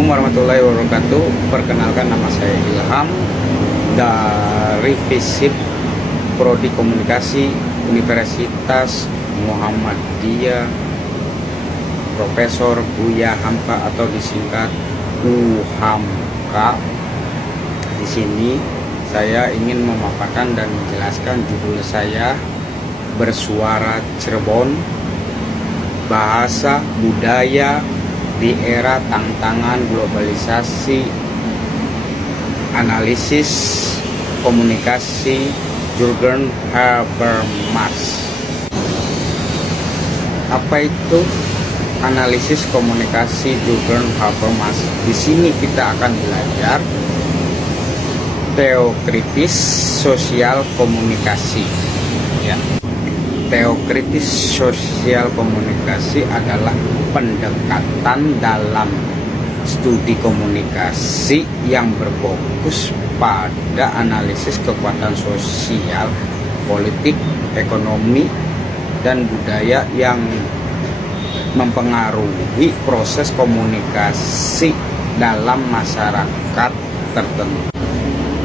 Assalamualaikum warahmatullahi wabarakatuh. Perkenalkan, nama saya Ilham dari FISIP Prodi Komunikasi Universitas Muhammadiyah Profesor Buya Hamka atau disingkat UHAMKA. Di sini saya ingin memaparkan dan menjelaskan judul saya Bersuara Cirebon, Bahasa Budaya di Era Tantangan Globalisasi, Analisis Komunikasi Jürgen Habermas. Apa itu analisis komunikasi Jürgen Habermas? Di sini kita akan belajar teokritis sosial komunikasi. Ya. Teokritis sosial komunikasi adalah pendekatan dalam studi komunikasi yang berfokus pada analisis kekuatan sosial, politik, ekonomi, dan budaya yang mempengaruhi proses komunikasi dalam masyarakat tertentu.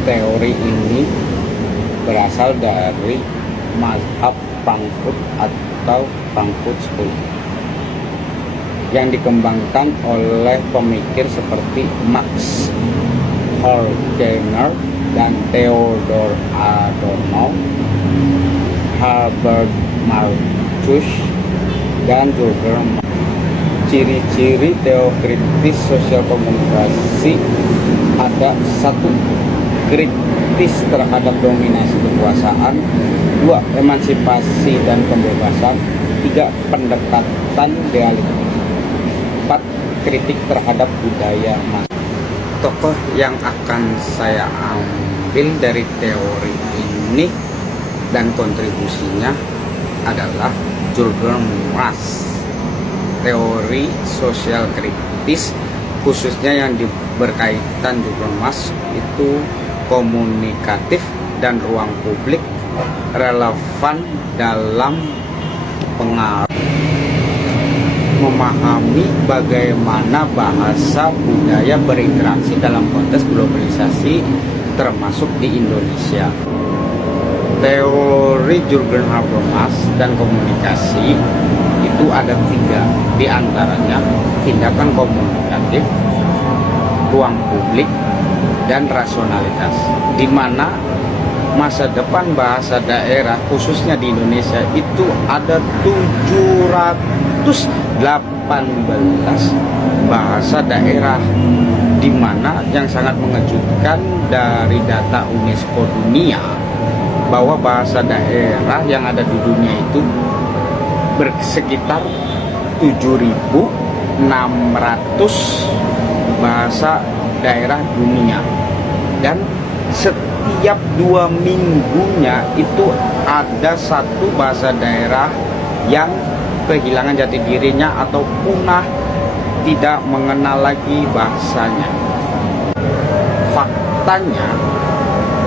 Teori ini berasal dari mazhab Frankfurt atau Frankfurt School yang dikembangkan oleh pemikir seperti Max Horkheimer dan Theodor Adorno, Herbert Marcuse, dan Jürgen. Ciri-ciri teokritis sosial komunikasi ada: 1. Kritis terhadap dominasi kekuasaan. 2. Emansipasi dan pembebasan. 3. Pendekatan dialektik. 4. Kritik terhadap budaya masyarakat. Tokoh yang akan saya ambil dari teori ini dan kontribusinya adalah Jürgen Habermas. Teori sosial kritis khususnya yang berkaitan Jürgen Habermas itu komunikatif dan ruang publik relevan dalam pengaruh memahami bagaimana bahasa budaya berinteraksi dalam konteks globalisasi termasuk di Indonesia. Teori Jürgen Habermas dan komunikasi itu ada 3, di antaranya tindakan komunikatif, ruang publik, dan rasionalitas, di mana masa depan bahasa daerah khususnya di Indonesia itu ada 718 bahasa daerah, di mana yang sangat mengejutkan dari data UNESCO dunia bahwa bahasa daerah yang ada di dunia itu bersekitar 7.600 bahasa daerah dunia, dan setiap 2 minggunya itu ada 1 bahasa daerah yang kehilangan jati dirinya atau punah, tidak mengenal lagi bahasanya. Faktanya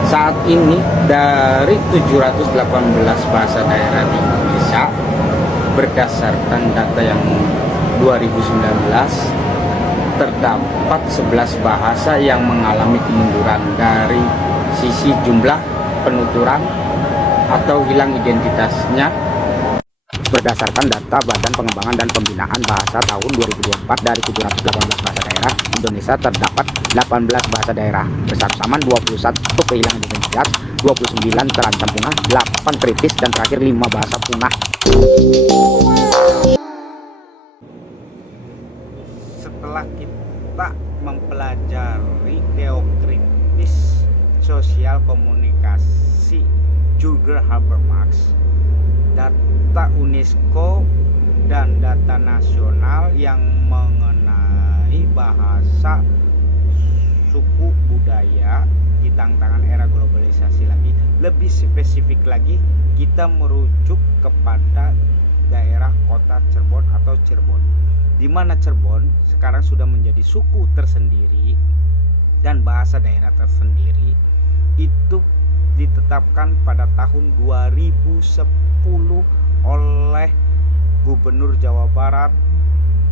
saat ini dari 718 bahasa daerah di Indonesia, berdasarkan data yang 2019, terdapat 11 bahasa yang mengalami kemunduran dari sisi jumlah penuturan atau hilang identitasnya. Berdasarkan data Badan Pengembangan dan Pembinaan Bahasa tahun 2024, dari 718 bahasa daerah Indonesia terdapat 18 bahasa daerah bersama-sama, 21 kehilangan identitas, 29 terancam punah, 8 kritis, dan terakhir 5 bahasa punah. Setelah kita mempelajari teokritis sosial komunikasi Jürgen Habermas, data UNESCO dan data nasional yang mengenai bahasa, suku, budaya di tantangan era globalisasi lagi, lebih spesifik lagi kita merujuk kepada daerah kota Cirebon atau Cirebon, di mana Cirebon sekarang sudah menjadi suku tersendiri dan bahasa daerah tersendiri. Itu ditetapkan pada tahun 2010 oleh Gubernur Jawa Barat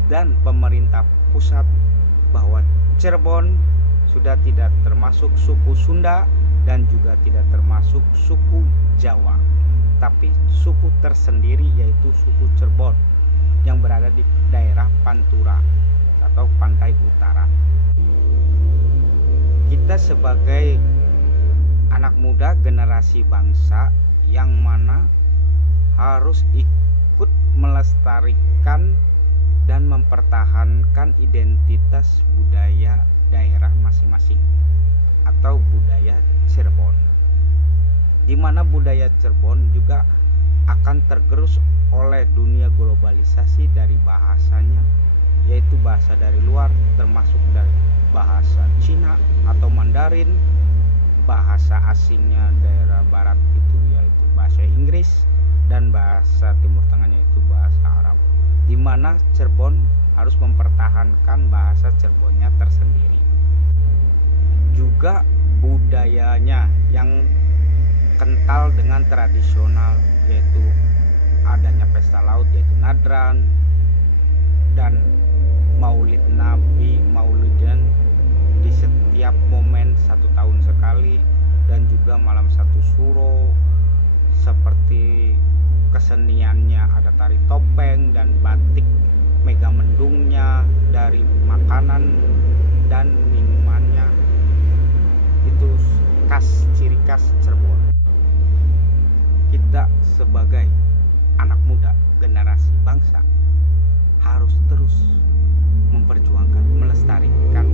dan pemerintah pusat bahwa Cirebon sudah tidak termasuk suku Sunda dan juga tidak termasuk suku Jawa, tapi suku tersendiri yaitu suku Cirebon yang berada di daerah Pantura atau pantai utara. Kita sebagai anak muda generasi bangsa yang mana harus ikut melestarikan dan mempertahankan identitas budaya daerah masing-masing atau budaya Cirebon, di mana budaya Cirebon juga akan tergerus oleh dunia globalisasi dari bahasanya, yaitu bahasa dari luar termasuk dari bahasa Cina atau Mandarin, bahasa asingnya daerah barat itu yaitu bahasa Inggris, dan bahasa Timur Tengahnya itu bahasa Arab, di mana Cirebon harus mempertahankan bahasa Cirebonnya tersendiri. Juga budayanya yang kental dengan tradisional, yaitu adanya pesta laut yaitu Nadran dan Maulid Nabi Maulidan di setiap momen 1 tahun sekali, dan juga malam 1 Suro. Seperti keseniannya ada tari topeng dan batik Megamendungnya, dari makanan dan minumannya itu ciri khas Cirebon. Kita sebagai anak muda generasi bangsa harus terus memperjuangkan, melestarikan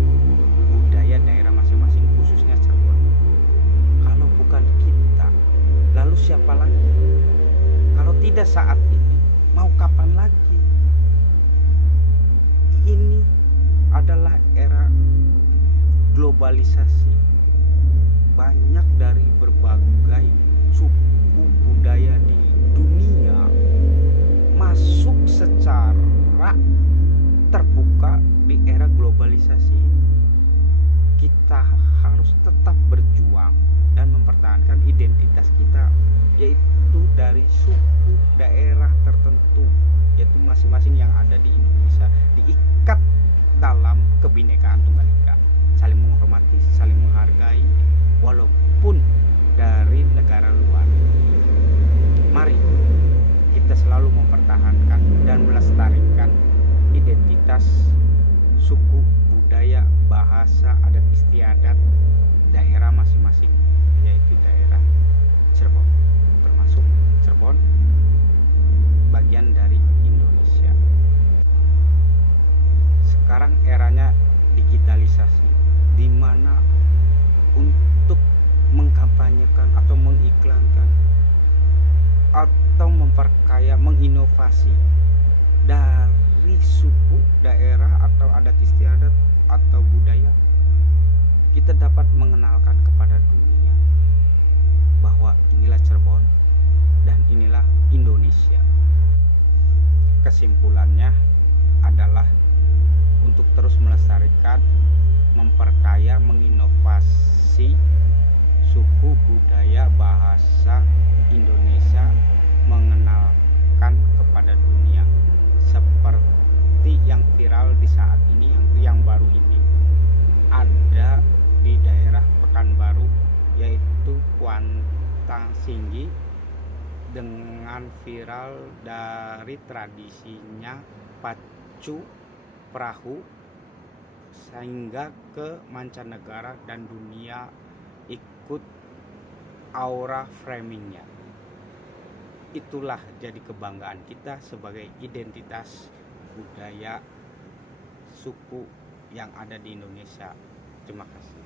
budaya daerah masing-masing, khususnya Cirebon. Kalau bukan kita, lalu siapa lagi? Kalau tidak saat ini, mau kapan lagi? Ini adalah era globalisasi. Banyak dari berbagai suku budaya di dunia masuk secara terbuka di era globalisasi ini. Kita harus tetap berjuang dan mempertahankan identitas kita, yaitu dari suku daerah tertentu, yaitu masing-masing yang ada di Indonesia diikat dalam kebinekaan Tunggal Ika, saling menghormati, saling menghargai walaupun dari negara luar. Mari kita selalu mempertahankan dan melestarikan identitas suku, budaya, bahasa, adat istiadat daerah masing-masing, yaitu daerah Cirebon, termasuk Cirebon bagian dari Indonesia. Sekarang eranya digitalisasi, di mana untuk mengkampanyekan atau mengiklankan atau memperkaya, menginovasi dari suku, daerah atau adat istiadat atau budaya, kita dapat mengenalkan kepada dunia bahwa inilah Cirebon dan inilah Indonesia. Kesimpulannya adalah untuk terus melestarikan, memperkaya, menginovasi suku, budaya, bahasa Indonesia, mengenalkan kepada dunia, seperti yang viral di saat ini, yang baru ini ada di daerah Pekanbaru, yaitu Kuantang Singgi, dengan viral dari tradisinya pacu perahu sehingga ke mancanegara dan dunia ikut aura framingnya. Itulah jadi kebanggaan kita sebagai identitas budaya suku yang ada di Indonesia. Terima kasih.